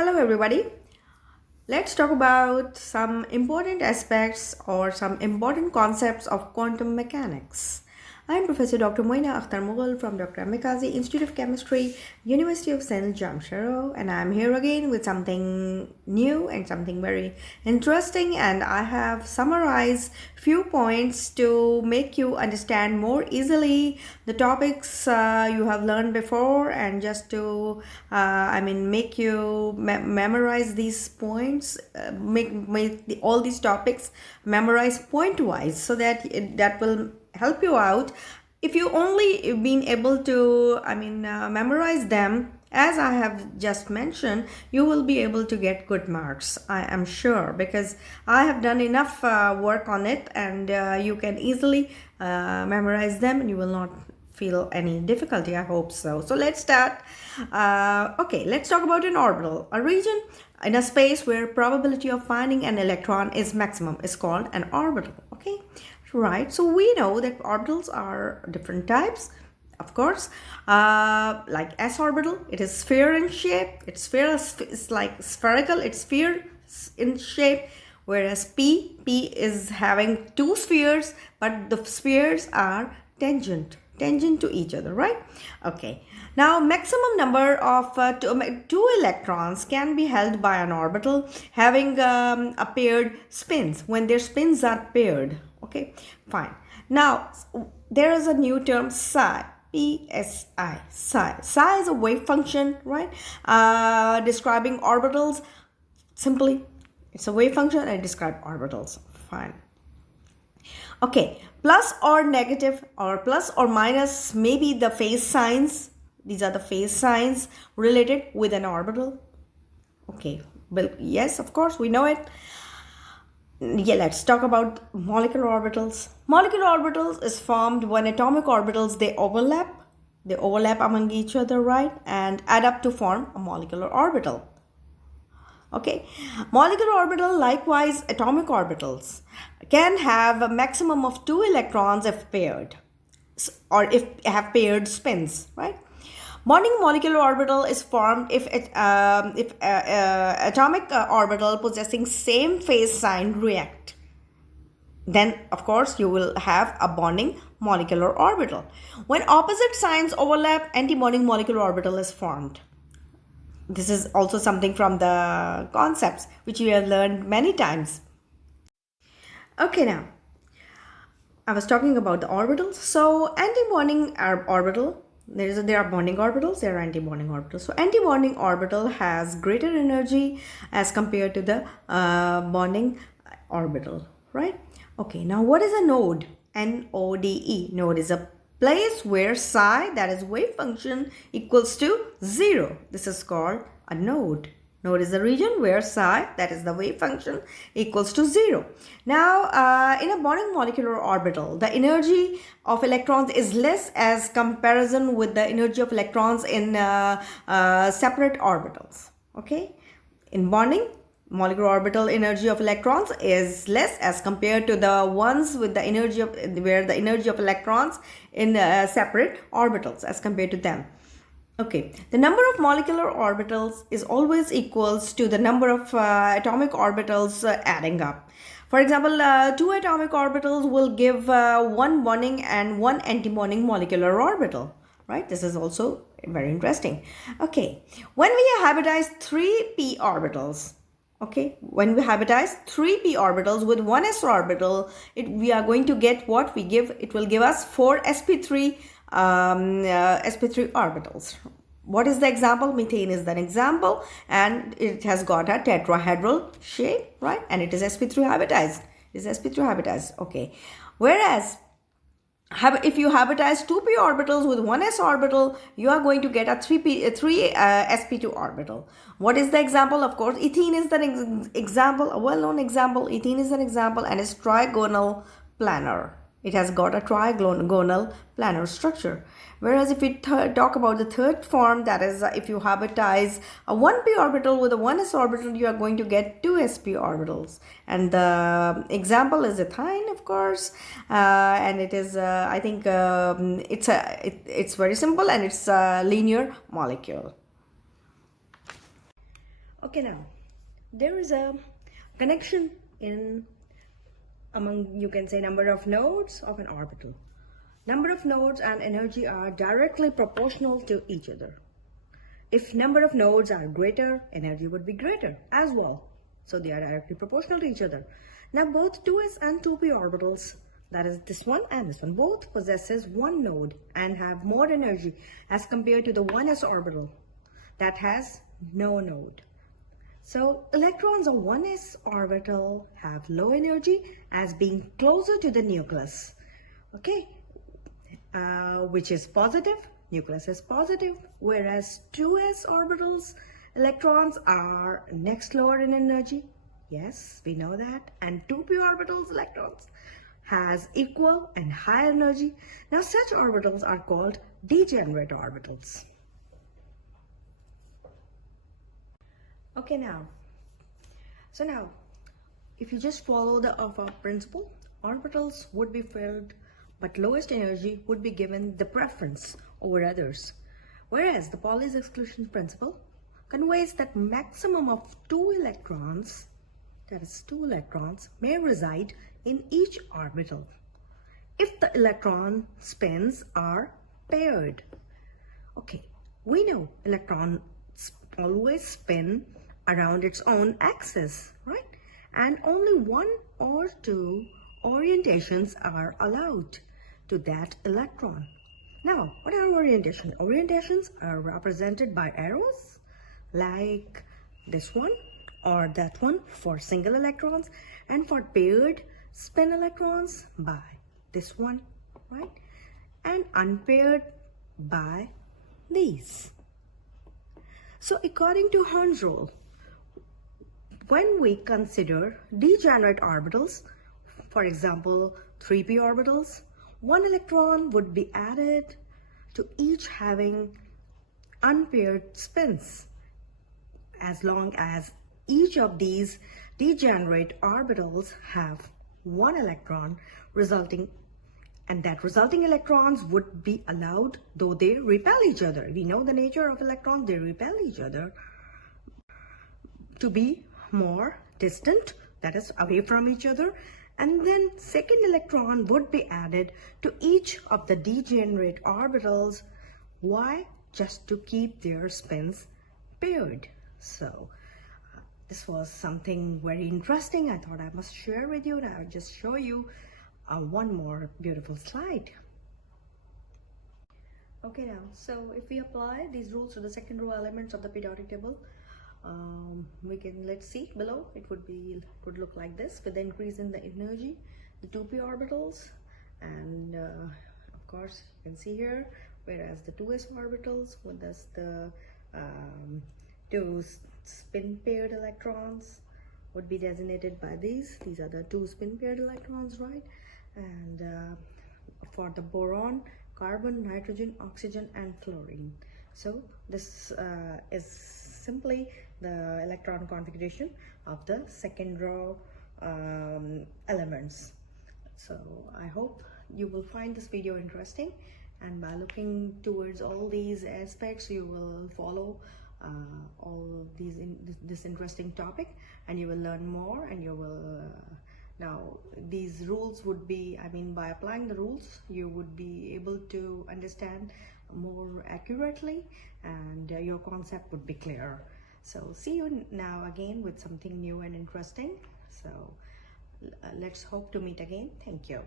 Hello, everybody. Let's talk about some important aspects or some important concepts of quantum mechanics. I'm Professor Dr. Mughal from Dr. Mchem Institute of Chemistry, University of St. Jamshedpur, and I'm here again with something new and something very interesting. And I have summarized few points to make you understand more easily the topics you have learned before, and just to make you memorize these points, make all these topics memorize point wise, so that that will help you out. If you only been able to memorize them as I have just mentioned, you will be able to get good marks, I am sure, because I have done enough work on it, and you can easily memorize them and you will not feel any difficulty. I hope so. So let's start. Okay, let's talk about an orbital. A region in a space where probability of finding an electron is maximum is called an orbital. Okay, right. So we know that orbitals are different types, of course. Like s orbital, it is sphere in shape. It's like spherical. It's sphere in shape. Whereas p is having two spheres, but the spheres are tangent to each other, right? Okay, now maximum number of two electrons can be held by an orbital having a paired spins, when their spins are paired. Okay, fine. Now there is a new term, psi. Psi is a wave function, right? Describing orbitals. Simply, it's a wave function and describe orbitals. Fine. Okay, plus or negative or plus or minus may be the phase signs. These are the phase signs related with an orbital. Okay, well, yes, of course, we know it. Yeah, let's talk about molecular orbitals. Molecular orbitals is formed when atomic orbitals, they overlap among each other, right, and add up to form a molecular orbital. Okay, molecular orbital, likewise atomic orbitals, can have a maximum of 2 electrons if paired, or if have paired spins, right? Bonding molecular orbital is formed if atomic orbital possessing same phase sign react. Then, of course, you will have a bonding molecular orbital. When opposite signs overlap, anti-bonding molecular orbital is formed. This is also something from the concepts which we have learned many times. Okay, now I was talking about the orbitals. So anti-bonding orbital, there are bonding orbitals, there are anti-bonding orbitals. So anti-bonding orbital has greater energy as compared to the bonding orbital, right? Okay, now what is a node? Node. Node is a place where psi, that is wave function, equals to 0. This is called a node. Node is the region where psi, that is the wave function, equals to 0. Now, in a bonding molecular orbital, the energy of electrons is less as comparison with the energy of electrons in separate orbitals. Okay, in bonding molecular orbital, energy of electrons is less as compared to the ones with the energy of where the energy of electrons in separate orbitals as compared to them. Okay, the number of molecular orbitals is always equals to the number of atomic orbitals adding up. For example, 2 atomic orbitals will give 1 bonding and 1 anti-bonding molecular orbital, right? This is also very interesting. Okay, when we hybridize 3p orbitals, okay, when we hybridize 3p orbitals with 1 s orbital, we are going to get what we give. It will give us 4 sp3 sp3 orbitals. What is the example? Methane is an example, and it has got a tetrahedral shape, right? And it is sp3 hybridized. It is sp3 hybridized. Okay, whereas if you hybridize 2p orbitals with 1s orbital, you are going to get a 3 sp2 orbital. What is the example? Of course, ethene is the example, a well-known example. Ethene is an example, and it's trigonal planar. It has got a trigonal planar structure. Whereas if we talk about the third form, that is if you hybridize a 1p orbital with a 1s orbital, you are going to get 2 sp orbitals. And the example is ethine, of course, and it is I think it's very simple, and it's a linear molecule. Okay, now there is a connection in among, you can say, number of nodes of an orbital. Number of nodes and energy are directly proportional to each other. If number of nodes are greater, energy would be greater as well. So they are directly proportional to each other. Now both 2s and 2p orbitals, that is this one and this one, both possesses one node and have more energy as compared to the 1s orbital that has no node. So electrons of 1s orbital have low energy as being closer to the nucleus, okay, which is positive. Nucleus is positive, whereas 2s orbitals electrons are next lower in energy. Yes, we know that. And 2p orbitals electrons has equal and higher energy. Now such orbitals are called degenerate orbitals. Okay, now if you just follow the principle, orbitals would be filled, but lowest energy would be given the preference over others. Whereas the Pauli's exclusion principle conveys that maximum of 2 electrons, that is 2 electrons, may reside in each orbital if the electron spins are paired. Okay, we know electrons always spin around its own axis, right? And only 1 or 2 orientations are allowed to that electron. Now, what are orientations? Orientations are represented by arrows like this one or that one for single electrons, and for paired spin electrons by this one, right? And unpaired by these. So according to Hertz's rule, when we consider degenerate orbitals, for example 3p orbitals, 1 electron would be added to each having unpaired spins, as long as each of these degenerate orbitals have 1 electron resulting, and that resulting electrons would be allowed, though they repel each other. We know the nature of electrons, they repel each other, to be more distant, that is away from each other, and then second electron would be added to each of the degenerate orbitals. Why? Just to keep their spins paired. So this was something very interesting. I thought I must share with you, and I will just show you one more beautiful slide. Okay, now so if we apply these rules to the second row elements of the periodic table, we can, let's see below, it would look like this, with the increase in the energy, the 2p orbitals, and of course you can see here, whereas the 2s orbitals, with this the 2 spin paired electrons would be designated by these are the 2 spin paired electrons, right? And for the boron, carbon, nitrogen, oxygen, and fluorine. So this is simply the electron configuration of the second row elements. So I hope you will find this video interesting, and by looking towards all these aspects you will follow all these this interesting topic, and you will learn more, and you will now these rules would be, I mean, by applying the rules you would be able to understand more accurately, and your concept would be clearer. So see you now again with something new and interesting. So let's hope to meet again. Thank you.